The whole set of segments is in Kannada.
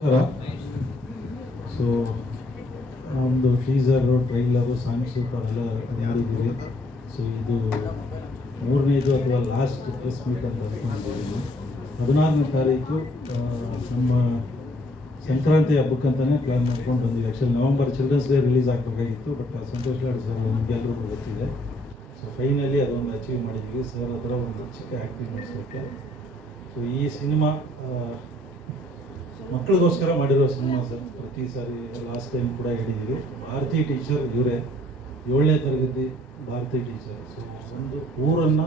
ಸೊ ಒಂದು ಟೀಸರು ಟ್ರೈಲರು ಸಾಂಗ್ಸು ಅವೆಲ್ಲ ನೋಡಿದ್ದೀವಿ. ಸೊ ಇದು ಮೂರನೇದು ಅಥವಾ ಲಾಸ್ಟ್ ಪ್ರೆಸ್ ಮೀಟ್ ಅಂತ ಅಂದ್ಕೊಂಡಿದ್ದೀನಿ. 16ನೇ ತಾರೀಕು ನಮ್ಮ ಸಂಕ್ರಾಂತಿ ಹಬ್ಬಕ್ಕಂತಲೇ ಪ್ಲ್ಯಾನ್ ಮಾಡ್ಕೊಂಡು ಬಂದಿದ್ದೀವಿ. Actually November children's day release ಆಗಬೇಕಾಗಿತ್ತು, ಬಟ್ ಸಂತೋಷ್ ಲಾಡ್ ಸರ್ ನಿಮಗೆಲ್ಲರಿಗೂ ಗೊತ್ತಿದೆ. ಸೊ ಫೈನಲಿ ಅದೊಂದು ಅಚೀವ್ ಮಾಡಿದ್ದೀವಿ. ಸರ್ ಅದರ ಒಂದು ಚಿಕ್ಕ ಆ್ಯಕ್ಟಿಂಗ್ ಮಾಡಿಸೋಕ್ಕೆ. ಸೊ ಈ ಸಿನಿಮಾ ಮಕ್ಕಳಿಗೋಸ್ಕರ ಮಾಡಿರೋ ಸಿನಿಮಾ ಸರ್. ಪ್ರತಿ ಸಾರಿ ಲಾಸ್ಟ್ ಟೈಮ್ ಕೂಡ ಹೇಳಿದ್ದೀವಿ. ಭಾರತೀಯ ಟೀಚರ್ ಇವರೇ, 7ನೇ ತರಗತಿ ಭಾರತೀಯ ಟೀಚರ್. ಸೊ ಒಂದು ಊರನ್ನು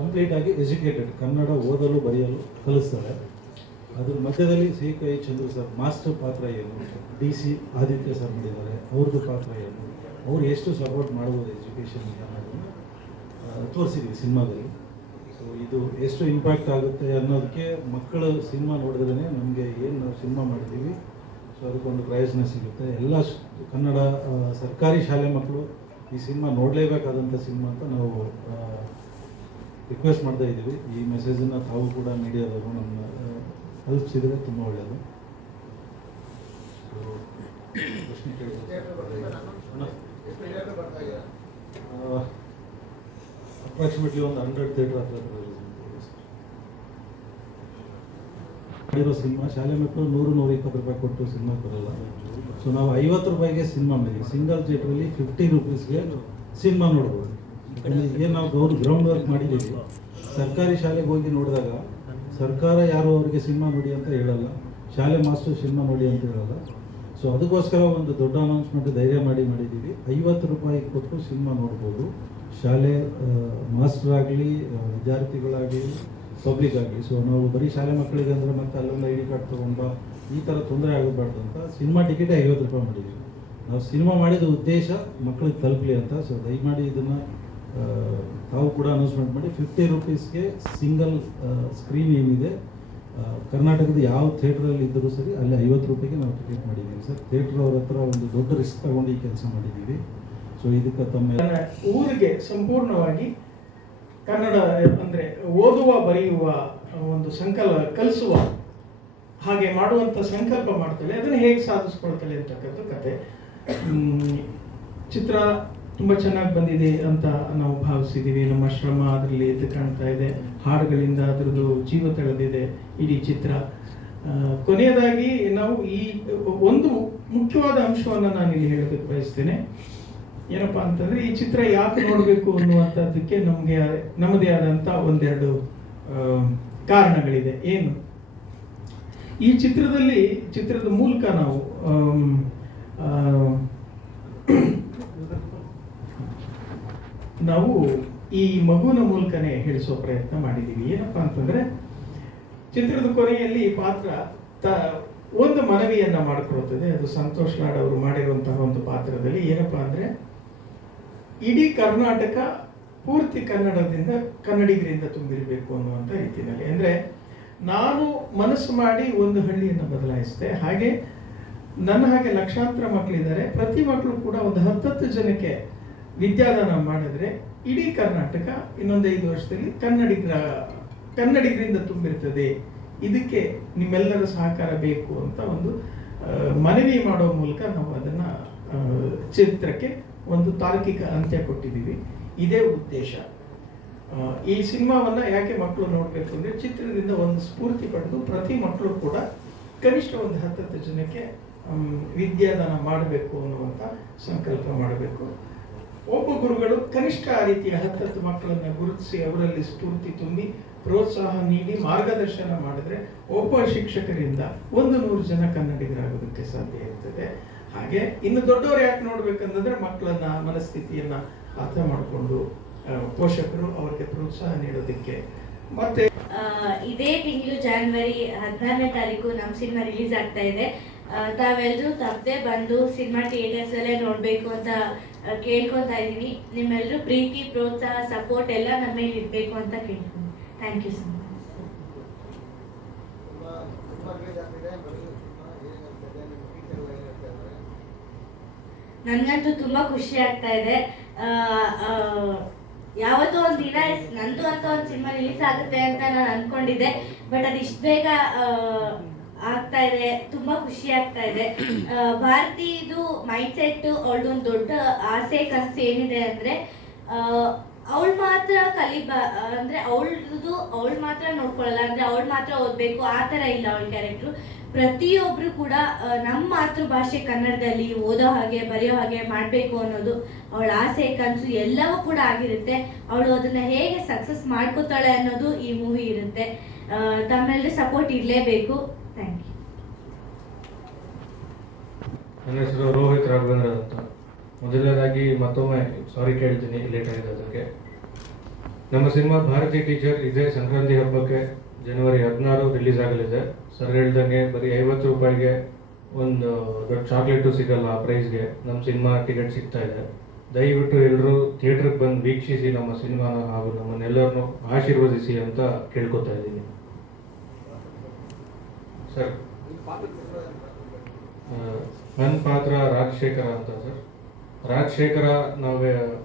ಕಂಪ್ಲೀಟಾಗಿ ಎಜುಕೇಟೆಡ್, ಕನ್ನಡ ಓದಲು ಬರೆಯಲು ಕಲಿಸ್ತಾರೆ. ಅದ್ರ ಮಧ್ಯದಲ್ಲಿ ಸಿ.ಕೈ ಚಂದ್ರು ಸರ್ ಮಾಸ್ಟರ್ ಪಾತ್ರ ಏನು, DC ಆದಿತ್ಯ ಸರ್ ಮಾಡಿದ್ದಾರೆ, ಅವ್ರದ್ದು ಪಾತ್ರ ಏನು, ಅವ್ರು ಎಷ್ಟು ಸಪೋರ್ಟ್ ಮಾಡ್ಬೋದು ಎಜುಕೇಷನ್ ಅನ್ನೋದನ್ನು ತೋರಿಸಿದ್ದೀವಿ ಸಿನಿಮಾದಲ್ಲಿ. ಸೊ ಇದು ಎಷ್ಟು ಇಂಪ್ಯಾಕ್ಟ್ ಆಗುತ್ತೆ ಅನ್ನೋದಕ್ಕೆ ಮಕ್ಕಳು ಸಿನಿಮಾ ನೋಡಿದ್ರೇ ನಮಗೆ ಏನು ನಾವು ಸಿನಿಮಾ ಮಾಡಿದ್ದೀವಿ ಸೊ ಅದಕ್ಕೊಂದು ಪ್ರಯೋಜನ ಸಿಗುತ್ತೆ. ಎಲ್ಲ ಕನ್ನಡ ಸರ್ಕಾರಿ ಶಾಲೆ ಮಕ್ಕಳು ಈ ಸಿನಿಮಾ ನೋಡಲೇಬೇಕಾದಂಥ ಸಿನಿಮಾ ಅಂತ ನಾವು ರಿಕ್ವೆಸ್ಟ್ ಮಾಡ್ತಾ ಇದ್ದೀವಿ. ಈ ಮೆಸೇಜನ್ನು ತಾವು ಕೂಡ ಮೀಡಿಯಾದವರು ನಮ್ಮ ತಲುಪಿಸಿದರೆ ತುಂಬ ಒಳ್ಳೆಯದು. ಪ್ರಶ್ನೆ ಅಪ್ರಾಕ್ಸಿಮೇಟ್ಲಿ ಒಂದು 100 ಥಿಯೇಟರ್ ಹತ್ರ ಮಾಡಿರೋ ಸಿನಿಮಾ. ಶಾಲೆ ಮಕ್ಕಳು 100-120 ರೂಪಾಯಿ ಕೊಟ್ಟು ಸಿನಿಮಾ ಬರಲ್ಲ. ಸೊ ನಾವು 50 ರೂಪಾಯಿಗೆ ಸಿನಿಮಾ ಮಾಡಿದ್ವಿ. ಸಿಂಗಲ್ ಥಿಯೇಟ್ರಲ್ಲಿ 50 ರೂಪೀಸ್ಗೆ ಸಿನಿಮಾ ನೋಡ್ಬೋದು. ಏನು ನಾವು ಗ್ರೌಂಡ್ ವರ್ಕ್ ಮಾಡಿದ್ದೀವಿ. ಸರ್ಕಾರಿ ಶಾಲೆಗೆ ಹೋಗಿ ನೋಡಿದಾಗ ಸರ್ಕಾರ ಯಾರು ಅವರಿಗೆ ಸಿನಿಮಾ ನೋಡಿ ಅಂತ ಹೇಳಲ್ಲ, ಶಾಲೆ ಮಾಸ್ಟರ್ ಸಿನಿಮಾ ನೋಡಿ ಅಂತ ಹೇಳಲ್ಲ. ಸೊ ಅದಕ್ಕೋಸ್ಕರ ಒಂದು ದೊಡ್ಡ ಅನೌನ್ಸ್ಮೆಂಟ್ ಧೈರ್ಯ ಮಾಡಿದ್ದೀವಿ. 50 ರೂಪಾಯಿ ಕೊಟ್ಟು ಸಿನಿಮಾ ನೋಡ್ಬೋದು. ಶಾಲೆ ಮಾಸ್ಟರ್ ಆಗಲಿ, ವಿದ್ಯಾರ್ಥಿಗಳಾಗಲಿ, ಪಬ್ಲಿಕ್ ಆಗಲಿ. ಸೊ ನಾವು ಬರೀ ಶಾಲೆ ಮಕ್ಕಳಿಗೆ ಅಂದರೆ ಮತ್ತೆ ಅಲ್ಲೊಂದು ID ಕಾರ್ಡ್ ತೊಗೊಂಡು ಈ ಥರ ತೊಂದರೆ ಆಗಬಾರ್ದು ಅಂತ ಸಿನಿಮಾ ಟಿಕೆಟೇ 50 ರೂಪಾಯಿ ಮಾಡಿದ್ದೀವಿ. ನಾವು ಸಿನಿಮಾ ಮಾಡಿದ ಉದ್ದೇಶ ಮಕ್ಕಳಿಗೆ ತಲುಪಲಿ ಅಂತ. ಸೊ ದಯಮಾಡಿ ಇದನ್ನು ತಾವು ಕೂಡ ಅನೌನ್ಸ್ಮೆಂಟ್ ಮಾಡಿ. 50 ರೂಪೀಸ್ಗೆ ಸಿಂಗಲ್ ಸ್ಕ್ರೀನ್ ಏನಿದೆ ಕರ್ನಾಟಕದ ಯಾವ ಥಿಯೇಟ್ರಲ್ಲಿ ಇದ್ದರೂ ಸರಿ ಅಲ್ಲಿ 50 ರೂಪಾಯಿಗೆ ನಾವು ಟಿಕೆಟ್ ಮಾಡಿದ್ದೀವಿ ಸರ್. ಥಿಯೇಟ್ರ್ ಅವ್ರ ಹತ್ರ ಒಂದು ದೊಡ್ಡ ರಿಸ್ಕ್ ತಗೊಂಡು ಈ ಕೆಲಸ ಮಾಡಿದ್ದೀವಿ. ಸೊ ಇದಕ್ಕೆ ತಮ್ಮ ಊರಿಗೆ ಸಂಪೂರ್ಣವಾಗಿ ಕನ್ನಡ ಅಂದರೆ ಓದುವ ಬರೆಯುವ ಒಂದು ಕಲಿಸುವ ಹಾಗೆ ಮಾಡುವಂಥ ಸಂಕಲ್ಪ ಮಾಡ್ತಾಳೆ. ಅದನ್ನು ಹೇಗೆ ಸಾಧಿಸ್ಕೊಳ್ತಾಳೆ ಅಂತಕ್ಕಂಥ ಕತೆ. ಚಿತ್ರ ತುಂಬ ಚೆನ್ನಾಗಿ ಬಂದಿದೆ ಅಂತ ನಾವು ಭಾವಿಸಿದ್ದೀವಿ. ನಮ್ಮ ಶ್ರಮ ಅದರಲ್ಲಿ ಎದ್ದು ಕಾಣ್ತಾ ಇದೆ. ಹಾಡುಗಳಿಂದ ಅದರದ್ದು ಜೀವ ತಳೆದಿದೆ ಇಡೀ ಚಿತ್ರ. ಕೊನೆಯದಾಗಿ ನಾವು ಈ ಒಂದು ಮುಖ್ಯವಾದ ಅಂಶವನ್ನು ನಾನಿಲ್ಲಿ ಹೇಳೋದಕ್ಕೆ ಬಯಸ್ತೇನೆ. ಏನಪ್ಪ ಅಂತಂದರೆ ಈ ಚಿತ್ರ ಯಾಕೆ ನೋಡಬೇಕು ಅನ್ನುವಂಥದ್ದಕ್ಕೆ ನಮ್ಮದೇ ಆದಂಥ ಒಂದೆರಡು ಕಾರಣಗಳಿದೆ. ಏನು, ಈ ಚಿತ್ರದ ಮೂಲಕ ನಾವು ಈ ಮಗುವಿನ ಮೂಲಕನೇ ಹೇಳಿಸೋ ಪ್ರಯತ್ನ ಮಾಡಿದ್ದೀವಿ. ಏನಪ್ಪಾ ಅಂತಂದ್ರೆ ಚಿತ್ರದ ಕೊನೆಯಲ್ಲಿ ಈ ಪಾತ್ರ ಒಂದು ಮನವಿಯನ್ನ ಮಾಡಿಕೊಳ್ತದೆ. ಅದು ಸಂತೋಷ್ ಲಾಡ್ ಅವರು ಮಾಡಿರುವಂತಹ ಒಂದು ಪಾತ್ರದಲ್ಲಿ ಏನಪ್ಪಾ ಅಂದ್ರೆ ಇಡೀ ಕರ್ನಾಟಕ ಪೂರ್ತಿ ಕನ್ನಡಿಗರಿಂದ ತುಂಬಿರಬೇಕು ಅನ್ನುವಂಥ ರೀತಿಯಲ್ಲಿ. ಅಂದ್ರೆ ನಾನು ಮನಸ್ಸು ಮಾಡಿ ಒಂದು ಹಳ್ಳಿಯನ್ನು ಬದಲಾಯಿಸಿದೆ. ಹಾಗೆ ನನ್ನ ಹಾಗೆ ಲಕ್ಷಾಂತರ ಮಕ್ಕಳಿದ್ದಾರೆ. ಪ್ರತಿ ಮಕ್ಕಳು ಕೂಡ ಒಂದು 10 ಜನಕ್ಕೆ ವಿದ್ಯಾದಾನ ಮಾಡಿದ್ರೆ ಇಡೀ ಕರ್ನಾಟಕ ಇನ್ನೊಂದು 5 ವರ್ಷದಲ್ಲಿ ಕನ್ನಡಿಗರಿಂದ ತುಂಬಿರ್ತದೆ. ಇದಕ್ಕೆ ನಿಮ್ಮೆಲ್ಲರ ಸಹಕಾರ ಬೇಕು ಅಂತ ಒಂದು ಮನವಿ ಮಾಡೋ ಮೂಲಕ ನಾವು ಅದನ್ನ ಚಿತ್ರಕ್ಕೆ ಒಂದು ತಾರ್ಕಿಕ ಅಂತ್ಯ ಕೊಟ್ಟಿದ್ದೀವಿ. ಇದೇ ಉದ್ದೇಶ. ಈ ಸಿನಿಮಾವನ್ನ ಯಾಕೆ ಮಕ್ಕಳು ನೋಡಬೇಕು ಅಂದ್ರೆ ಚಿತ್ರದಿಂದ ಒಂದು ಸ್ಫೂರ್ತಿ ಪಡೆದು ಪ್ರತಿ ಮಕ್ಕಳು ಕೂಡ ಕನಿಷ್ಠ ಒಂದು 10 ಜನಕ್ಕೆ ವಿದ್ಯಾದಾನ ಮಾಡಬೇಕು ಅನ್ನುವಂಥ ಸಂಕಲ್ಪ ಮಾಡಬೇಕು. ಒಬ್ಬ ಗುರುಗಳು ಕನಿಷ್ಠ ಆ ರೀತಿಯ 10 ಮಕ್ಕಳನ್ನು ಗುರುತಿಸಿ ಅವರಲ್ಲಿ ಸ್ಫೂರ್ತಿ ತುಂಬಿ ಪ್ರೋತ್ಸಾಹ ನೀಡಿ ಮಾರ್ಗದರ್ಶನ ಮಾಡಿದ್ರೆ ಒಬ್ಬ ಶಿಕ್ಷಕರಿಂದ 100 ಜನ ಕನ್ನಡಿಗರಾಗೋದಕ್ಕೆ ಸಾಧ್ಯ ಇರ್ತದೆ. ಹಾಗೆ ಇನ್ನು ದೊಡ್ಡವರು ಯಾಕೆ ನೋಡ್ಬೇಕಂತಂದ್ರೆ ಮಕ್ಕಳನ್ನ ಮನಸ್ಥಿತಿಯನ್ನ ಅರ್ಥ ಮಾಡಿಕೊಂಡು ಪೋಷಕರು ಅವರಿಗೆ ಪ್ರೋತ್ಸಾಹ ನೀಡೋದಕ್ಕೆ. ಮತ್ತೆ ಇದೇ ತಿಂಗಳು ಜನವರಿ 16ನೇ ತಾರೀಕು ನಮ್ಮ ಸಿನಿಮಾ ರಿಲೀಸ್ ಆಗ್ತಾ ಇದೆ. ತಾವೆಲ್ಲರೂ ತಪ್ಪದೆ ಬಂದು ಸಿನಿಮಾ ಥಿಯೇಟರ್ಸ್ ಅಲ್ಲೇ ನೋಡಬೇಕು ಅಂತ ಕೇಳ್ಕೊತಾ ಇದ್ದೀನಿ. ನಿಮ್ಮೆಲ್ಲರೂ ಪ್ರೀತಿ, ಪ್ರೋತ್ಸಾಹ, ಸಪೋರ್ಟ್ ಎಲ್ಲ ನಮ್ಮ ಮೇಲೆ ಇರಬೇಕು ಅಂತ ಕೇಳ್ತೀನಿ. Thank you so much. ನನಗಂತೂ ತುಂಬ ಖುಷಿ ಆಗ್ತಾ ಇದೆ. ಯಾವತ್ತೋ ಒಂದು ದಿನ ನಂದು ಅಂತ ಒಂದು ಸಿನಿಮಾ ರಿಲೀಸ್ ಆಗುತ್ತೆ ಅಂತ ನಾನು ಅಂದ್ಕೊಂಡಿದ್ದೆ. ಬಟ್ ಅದು ಇಷ್ಟು ಬೇಗ ಆಗ್ತಾ ಇದೆ, ತುಂಬಾ ಖುಷಿ ಆಗ್ತಾ ಇದೆ. ಭಾರತೀದು ಮೈಂಡ್ ಸೆಟ್, ಅವಳದೊಂದು ದೊಡ್ಡ ಆಸೆ ಕನಸು ಏನಿದೆ ಅಂದ್ರೆ ಅವಳು ಮಾತ್ರ ಅಂದ್ರೆ ಅವಳು ಮಾತ್ರ ನೋಡ್ಕೊಳ್ಳಲ್ಲ, ಅಂದ್ರೆ ಅವಳು ಮಾತ್ರ ಓದ್ಬೇಕು ಆ ಥರ ಇಲ್ಲ ಅವಳ ಕ್ಯಾರೆಕ್ಟ್ರು. ಪ್ರತಿಯೊಬ್ರು ಕೂಡ ನಮ್ಮ ಮಾತೃಭಾಷೆ ಕನ್ನಡದಲ್ಲಿ ಓದೋ ಹಾಗೆ ಬರೆಯೋ ಹಾಗೆ ಮಾಡಬೇಕು ಅನ್ನೋದು ಅವಳ ಆಸೆ ಕನಸು ಎಲ್ಲವೂ ಕೂಡ ಆಗಿರುತ್ತೆ. ಅವಳು ಅದನ್ನ ಹೇಗೆ ಸಕ್ಸಸ್ ಮಾಡ್ಕೋತಾಳೆ ಅನ್ನೋದು ಈ ಮೂವಿ ಇರುತ್ತೆ. ತಮ್ಮೆಲ್ಲರೂ ಸಪೋರ್ಟ್ ಇರಲೇಬೇಕು. Thank you. ನನ್ನ ಹೆಸರು ರೋಹಿತ್ ರಾಘವೇಂದ್ರ ಅಂತ. ಮೊದಲನೇದಾಗಿ ಮತ್ತೊಮ್ಮೆ ಸಾರಿ ಕೇಳ್ತೀನಿ ಲೇಟ್ ಆಗಿದೆ ಅದಕ್ಕೆ. ನಮ್ಮ ಸಿನಿಮಾ ಭಾರತಿ ಟೀಚರ್ ಇದೇ ಸಂಕ್ರಾಂತಿ ಹಬ್ಬಕ್ಕೆ ಜನವರಿ 16 ರಿಲೀಸ್ ಆಗಲಿದೆ. ಸರ್ ಹೇಳ್ದಂಗೆ ಬರೀ 50 ರೂಪಾಯಿಗೆ ಒಂದು ದೊಡ್ಡ ಚಾಕ್ಲೇಟು ಸಿಗಲ್ಲ ಆ ಪ್ರೈಸ್ಗೆ ನಮ್ಮ ಸಿನಿಮಾ ಟಿಕೆಟ್ ಸಿಗ್ತಾ ಇದೆ. ದಯವಿಟ್ಟು ಎಲ್ಲರೂ ಥಿಯೇಟ್ರಿಗೆ ಬಂದು ವೀಕ್ಷಿಸಿ ನಮ್ಮ ಸಿನಿಮಾನ ಹಾಗೂ ನಮ್ಮನ್ನೆಲ್ಲರನ್ನು ಆಶೀರ್ವದಿಸಿ ಅಂತ ಕೇಳ್ಕೊತಾ ಇದ್ದೀನಿ. ಸರ್, ನನ್ನ ಪಾತ್ರ ರಾಜಶೇಖರ ಅಂತ ಸರ್. ರಾಜಶೇಖರ ನಾವು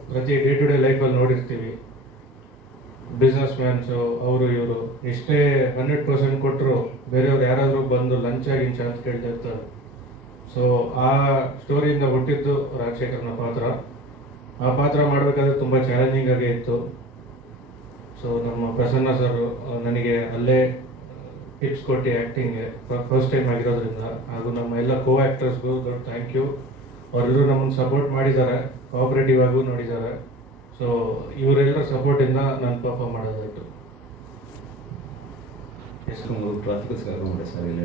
ಪ್ರತಿ ಡೇ ಟು ಡೇ ಲೈಫಲ್ಲಿ ನೋಡಿರ್ತೀವಿ. ಬಿಸ್ನೆಸ್ ಮ್ಯಾನ್ಸು ಅವರು ಇವರು ಎಷ್ಟೇ 100% ಕೊಟ್ಟರು ಬೇರೆಯವ್ರು ಯಾರಾದರೂ ಬಂದು ಲಂಚ ಗಿಂಚ ಅಂತ ಕೇಳ್ತಾ ಇರ್ತಾರೆ. ಸೊ ಆ ಸ್ಟೋರಿಯಿಂದ ಹುಟ್ಟಿದ್ದು ರಾಜಶೇಖರನ ಪಾತ್ರ. ಆ ಪಾತ್ರ ಮಾಡಬೇಕಾದ್ರೆ ತುಂಬ ಚಾಲೆಂಜಿಂಗ್ ಆಗೇ ಇತ್ತು. ಸೊ ನಮ್ಮ ಪ್ರಸನ್ನ ಸರ್ ನನಗೆ ಅಲ್ಲೇ ಟಿಪ್ಸ್ ಕೊಟ್ಟು ಆ್ಯಕ್ಟಿಂಗ್ಗೆ ಫಸ್ಟ್ ಟೈಮ್ ಆಗಿರೋದ್ರಿಂದ, ಹಾಗೂ ನಮ್ಮ ಎಲ್ಲ ಕೋ ಆ್ಯಕ್ಟರ್ಸ್ಗೂ ದೊಡ್ಡ ಥ್ಯಾಂಕ್ ಯು. ಅವರೆಲ್ಲರೂ ನಮ್ಮನ್ನು ಸಪೋರ್ಟ್ ಮಾಡಿದ್ದಾರೆ, ಕೋಆಪ್ರೇಟಿವ್ ಆಗೂ ನೋಡಿದ್ದಾರೆ. ಸೊ ಇವರೆಲ್ಲರ ಸಪೋರ್ಟಿಂದ ನಾನು ಪರ್ಫಾರ್ಮ್ ಮಾಡೋದಾಯಿತು. ಎಷ್ಟು ಟ್ರಾಫಿಕ್ ಕರ್ಕೊಂಡ್ಬಿಟ್ಟೆ ಸರ್ ಇಲ್ಲ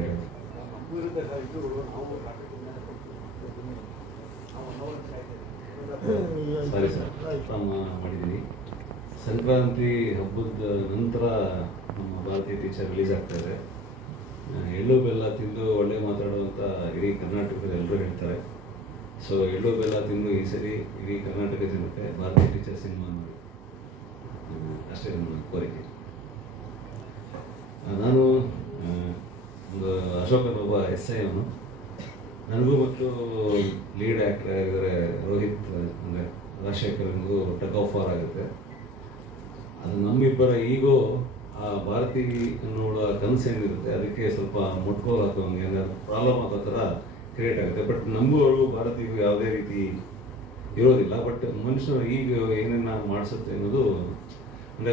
ಸರಿ ಸರ್. ಮಾಡಿದ್ದೀನಿ. ಸಂಕ್ರಾಂತಿ ಹಬ್ಬದ ನಂತರ ನಮ್ಮ ಭಾರತೀಯ ಟೀಚರ್ ರಿಲೀಸ್ ಆಗ್ತಾ ಇದೆ. ಎಳ್ಳು ಬೆಲ್ಲ ತಿಂದು ಒಳ್ಳೆ ಮಾತಾಡುವಂಥ ಇಡೀ ಕರ್ನಾಟಕದಲ್ಲಿ ಎಲ್ಲರೂ ಹೇಳ್ತಾರೆ. ಸೊ ಎಳ್ಳು ಬೆಲ್ಲ ತಿಂದು ಈ ಸರಿ ಇಡೀ ಕರ್ನಾಟಕ ಜನತೆ ಭಾರತೀಯ ಟೀಚರ್ ಸಿನಿಮಾ ನೋಡಿ, ಅಷ್ಟೇ ನನ್ನ ಕೋರಿಕೆ. ನಾನು ಒಂದು ಅಶೋಕನ್ ಒಬ್ಬ SI ಅವನು. ನನಗೂ ಮತ್ತು ಲೀಡ್ ಆ್ಯಕ್ಟರ್ ಆಗಿದ್ದಾರೆ ರೋಹಿತ್ ಅಂದರೆ ರಾಜಶೇಖರ್ಗೂ ಟಗ್ ಆಫ್ ವಾರ್ ಆಗುತ್ತೆ. ಅದು ನಮ್ಮಿಬ್ಬರ ಈಗೋ ಆ ಭಾರತಿ ಅನ್ನೋಳ ಕನಸು ಏನಿರುತ್ತೆ ಅದಕ್ಕೆ ಸ್ವಲ್ಪ ಮುಟ್ಕೋಲ್ ಹಾಕೋಂಗೆ ಏನಾದ್ರು ಪ್ರಾಬ್ಲಮ್ ಆಗೋ ಥರ ಕ್ರಿಯೇಟ್ ಆಗುತ್ತೆ. ಬಟ್ ನಮಗೂ ಅವ್ರಿಗೂ ಭಾರತಿಗೂ ಯಾವುದೇ ರೀತಿ ಇರೋದಿಲ್ಲ. ಬಟ್ ಮನುಷ್ಯರು ಈಗ ಏನೇನು ಮಾಡಿಸುತ್ತೆ ಅನ್ನೋದು ಅಂದರೆ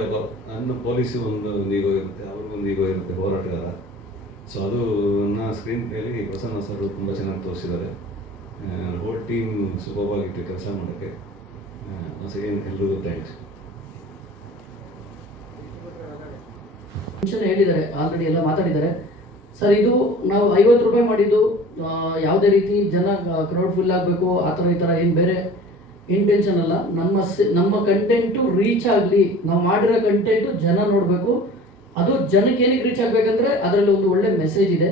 ನನ್ನ ಪೊಲೀಸು ಒಂದು ಈಗೋ ಇರುತ್ತೆ, ಅವ್ರಿಗೊಂದು ಈಗೋ ಇರುತ್ತೆ, ಹೋರಾಟಗಾರ. ಸೊ ಅದನ್ನ ಸ್ಕ್ರೀನ್ ಪ್ಲೇಲಿ ಪ್ರಸನ್ನ ಸರ್ ತುಂಬ ಚೆನ್ನಾಗಿ ತೋರಿಸಿದ್ದಾರೆ. ಹೋಲ್ ಟೀಮ್ ಸೂಪರ್ ಆಗಿತ್ತು ಕೆಲಸ ಮಾಡೋಕ್ಕೆ. ಎಲ್ರಿಗೂ ಥ್ಯಾಂಕ್ಸ್. ಮುಂಚೆನೇ ಹೇಳಿದ್ದಾರೆ, ಆಲ್ರೆಡಿ ಎಲ್ಲ ಮಾತಾಡಿದ್ದಾರೆ ಸರ್. ಇದು ನಾವು 50 ರೂಪಾಯಿ ಮಾಡಿದ್ದು ಯಾವುದೇ ರೀತಿ ಜನ ಕ್ರೌಡ್ ಫುಲ್ ಆಗಬೇಕು ಆ ಥರ ಈ ಥರ ಏನು ಬೇರೆ ಇಂಟೆನ್ಷನ್ ಅಲ್ಲ. ನಮ್ಮ ಕಂಟೆಂಟು ರೀಚ್ ಆಗಲಿ, ನಾವು ಮಾಡಿರೋ ಕಂಟೆಂಟು ಜನ ನೋಡಬೇಕು. ಅದು ಜನಕ್ಕೆ ಏನಕ್ಕೆ ರೀಚ್ ಆಗಬೇಕಂದ್ರೆ ಅದರಲ್ಲಿ ಒಂದು ಒಳ್ಳೆ ಮೆಸೇಜ್ ಇದೆ.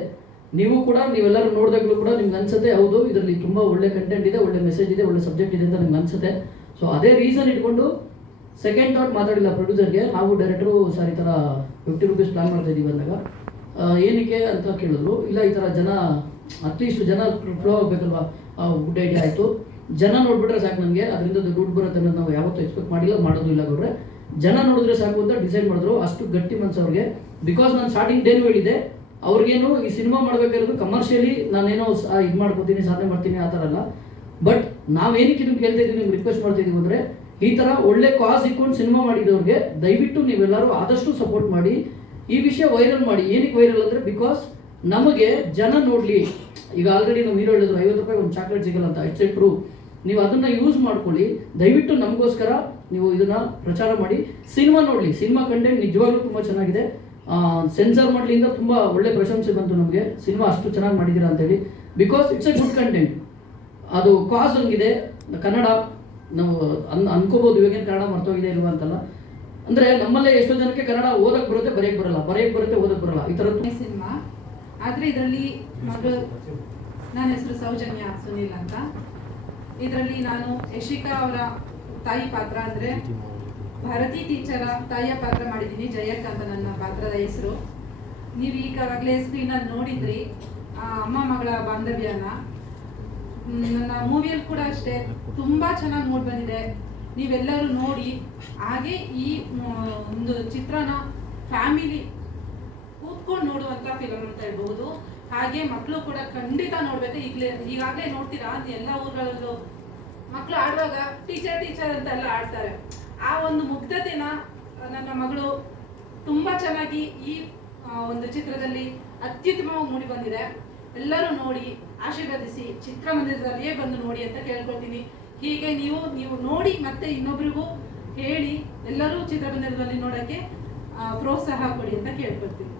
ನೀವೆಲ್ಲರೂ ನೋಡಿದಾಗಲೂ ಕೂಡ ನಿಮ್ಗೆ ಅನ್ಸುತ್ತೆ ಹೌದು ಇದರಲ್ಲಿ ತುಂಬ ಒಳ್ಳೆ ಕಂಟೆಂಟ್ ಇದೆ, ಒಳ್ಳೆ ಮೆಸೇಜ್ ಇದೆ, ಒಳ್ಳೆ ಸಬ್ಜೆಕ್ಟ್ ಇದೆ ಅಂತ ನಿಮ್ಗೆ ಅನ್ಸುತ್ತೆ. ಸೊ ಅದೇ ರೀಸನ್ ಇಟ್ಕೊಂಡು ಸೆಕೆಂಡ್ ಥಾಟ್ ಮಾತಾಡಿಲ್ಲ ಪ್ರೊಡ್ಯೂಸರ್ಗೆ. ನಾವು ಡೈರೆಕ್ಟ್ರು ಸರ್ ಈ ಥರ 50 ರೂಪೀಸ್ ಪ್ಲಾನ್ ಮಾಡ್ತಾ ಇದ್ದೀವಿ ಅಂದಾಗ ಏನಕ್ಕೆ ಅಂತ ಕೇಳಿದ್ರು. ಇಲ್ಲ ಈ ಥರ ಜನ ಅಟ್ಲೀಸ್ಟ್ ಜನ ಫ್ಲೋ ಆಗಬೇಕಲ್ವಾ, ಗುಡ್ ಐಡಿಯಾ ಆಯಿತು. ಜನ ನೋಡ್ಬಿಟ್ರೆ ಸಾಕು ನನಗೆ, ಅದರಿಂದ ದುಡ್ಡು ಬರುತ್ತೆ ಅನ್ನೋದು ನಾವು ಯಾವತ್ತೂ ಎಕ್ಸ್ಪೆಕ್ಟ್ ಮಾಡಿಲ್ಲ, ಮಾಡೋದು ಇಲ್ಲ ಗೌಡ್ರೆ. ಜನ ನೋಡಿದ್ರೆ ಸಾಕು ಅಂತ ಡಿಸೈಡ್ ಮಾಡಿದ್ರು. ಅಷ್ಟು ಗಟ್ಟಿ ಮನಸ್ಸು ಅವ್ರಿಗೆ. ಬಿಕಾಸ್ ನಾನು ಸ್ಟಾರ್ಟಿಂಗ್ ಡೇನು ಹೇಳಿದೆ ಅವ್ರಿಗೇನು ಈ ಸಿನಿಮಾ ಮಾಡಬೇಕಾಗಿರೋದು ಕಮರ್ಷಿಯಲಿ ನಾನೇನೋ ಇದು ಮಾಡ್ಕೋತೀನಿ ಸಾಧನೆ ಮಾಡ್ತೀನಿ ಆ ಥರ ಅಲ್ಲ. ಬಟ್ ನಾವೇನಕ್ಕೆ ನಿಮ್ಗೆ ಹೇಳ್ತಾ ಇದ್ದೀವಿ, ನಿಮ್ಗೆ ರಿಕ್ವೆಸ್ಟ್ ಮಾಡ್ತಾ ಇದ್ದೀವಿ ಅಂದರೆ ಈ ಥರ ಒಳ್ಳೆ ಕಾಸ್ ಇಟ್ಕೊಂಡು ಸಿನಿಮಾ ಮಾಡಿದವ್ರಿಗೆ ದಯವಿಟ್ಟು ನೀವೆಲ್ಲರೂ ಆದಷ್ಟು ಸಪೋರ್ಟ್ ಮಾಡಿ, ಈ ವಿಷಯ ವೈರಲ್ ಮಾಡಿ. ಏನಕ್ಕೆ ವೈರಲ್ ಅಂದರೆ ಬಿಕಾಸ್ ನಮಗೆ ಜನ ನೋಡಲಿ. ಈಗ ಆಲ್ರೆಡಿ ನಾವು ಹೀರೋ ಹೇಳಿದ್ರು 50 ರೂಪಾಯಿ ಒಂದು ಚಾಕ್ಲೇಟ್ ಸಿಗಲ್ಲ ಅಂತ, ಇಟ್ಸ್ ಟ್ರೂ. ನೀವು ಅದನ್ನು ಯೂಸ್ ಮಾಡ್ಕೊಳ್ಳಿ. ದಯವಿಟ್ಟು ನಮಗೋಸ್ಕರ ನೀವು ಇದನ್ನು ಪ್ರಚಾರ ಮಾಡಿ, ಸಿನಿಮಾ ನೋಡಲಿ. ಸಿನಿಮಾ ಕಂಟೆಂಟ್ ನಿಜವಾಗ್ಲೂ ತುಂಬ ಚೆನ್ನಾಗಿದೆ. ಸೆನ್ಸರ್ ಮಾಡಲಿಂದ ತುಂಬ ಒಳ್ಳೆ ಪ್ರಶಂಸೆ ಬಂತು ನಮಗೆ, ಸಿನಿಮಾ ಅಷ್ಟು ಚೆನ್ನಾಗಿ ಮಾಡಿದ್ದೀರಾ ಅಂತೇಳಿ. Because it's A good content. ಅದು ಕಾಸ್ ಹಂಗಿದೆ. ಕನ್ನಡ ನಾವು ಅನ್ಕೋಬೋದು ಇವಾಗೇನು ಕನ್ನಡ ಮರ್ತೋಗಿದೆ ಇಲ್ವ ಅಂತಲ್ಲ. ಅಂದರೆ ನಮ್ಮಲ್ಲೇ ಎಷ್ಟೋ ಜನಕ್ಕೆ ಕನ್ನಡ ಓದಕ್ಕೆ ಬರುತ್ತೆ, ಬರೆಯಕ್ಕೆ ಬರಲ್ಲ, ಬರೆಯಕ್ಕೆ ಬರುತ್ತೆ, ಓದಕ್ಕೆ ಬರಲ್ಲ. ಈ ಥರ ಸಿನಿಮಾ ಆದರೆ ಇದರಲ್ಲಿ ಮೊದಲು ನನ್ನ ಹೆಸರು ಸೌಜನ್ಯ ಸುನೀಲ್ ಅಂತ. ಇದರಲ್ಲಿ ನಾನು ಯಶಿಕಾ ಅವರ ತಾಯಿ ಪಾತ್ರ ಅಂದರೆ ಭಾರತಿ ಟೀಚರ ತಾಯಿಯ ಪಾತ್ರ ಮಾಡಿದ್ದೀನಿ. ಜಯಕ್ ಅಂತ ನನ್ನ ಪಾತ್ರದ ಹೆಸರು. ನೀವು ಈಗಾಗಲೇ ಸ್ಕ್ರೀನಲ್ಲಿ ನೋಡಿದ್ರಿ ಅಮ್ಮ ಮಗಳ ಬಾಂಧವ್ಯನ. ನನ್ನ ಮೂವಿಯಲ್ಲಿ ಕೂಡ ಅಷ್ಟೇ ತುಂಬ ಚೆನ್ನಾಗಿ ಮೂಡ್ ಬಂದಿದೆ. ನೀವೆಲ್ಲರೂ ನೋಡಿ. ಹಾಗೆ ಈ ಒಂದು ಚಿತ್ರನ ಫ್ಯಾಮಿಲಿ ಕೂತ್ಕೊಂಡು ನೋಡುವಂಥ ಫಿಲಮ್ ಅಂತ ಹೇಳ್ಬಹುದು. ಹಾಗೆ ಮಕ್ಕಳು ಕೂಡ ಖಂಡಿತ ನೋಡ್ಬೇಕು. ಈಗಾಗಲೇ ನೋಡ್ತೀರಾ ಎಲ್ಲ ಊರುಗಳಲ್ಲೂ ಮಕ್ಕಳು ಆಡುವಾಗ ಟೀಚರ್ ಟೀಚರ್ ಅಂತ ಎಲ್ಲ ಆಡ್ತಾರೆ. ಆ ಒಂದು ಮುಗ್ಧತೆನ ನನ್ನ ಮಗಳು ತುಂಬಾ ಚೆನ್ನಾಗಿ ಈ ಒಂದು ಚಿತ್ರದಲ್ಲಿ ಅತ್ಯುತ್ತಮವಾಗಿ ಮೂಡಿ ಬಂದಿದೆ. ಎಲ್ಲರೂ ನೋಡಿ ಆಶೀರ್ವದಿಸಿ ಚಿತ್ರಮಂದಿರದಲ್ಲಿಯೇ ಬಂದು ನೋಡಿ ಅಂತ ಕೇಳ್ಕೊಳ್ತೀನಿ. ಹೀಗೆ ನೀವು ನೋಡಿ ಮತ್ತೆ ಇನ್ನೊಬ್ರಿಗೂ ಹೇಳಿ ಎಲ್ಲರೂ ಚಿತ್ರಮಂದಿರದಲ್ಲಿ ನೋಡೋಕ್ಕೆ ಪ್ರೋತ್ಸಾಹ ಕೊಡಿ ಅಂತ ಕೇಳ್ಕೊಳ್ತೀನಿ.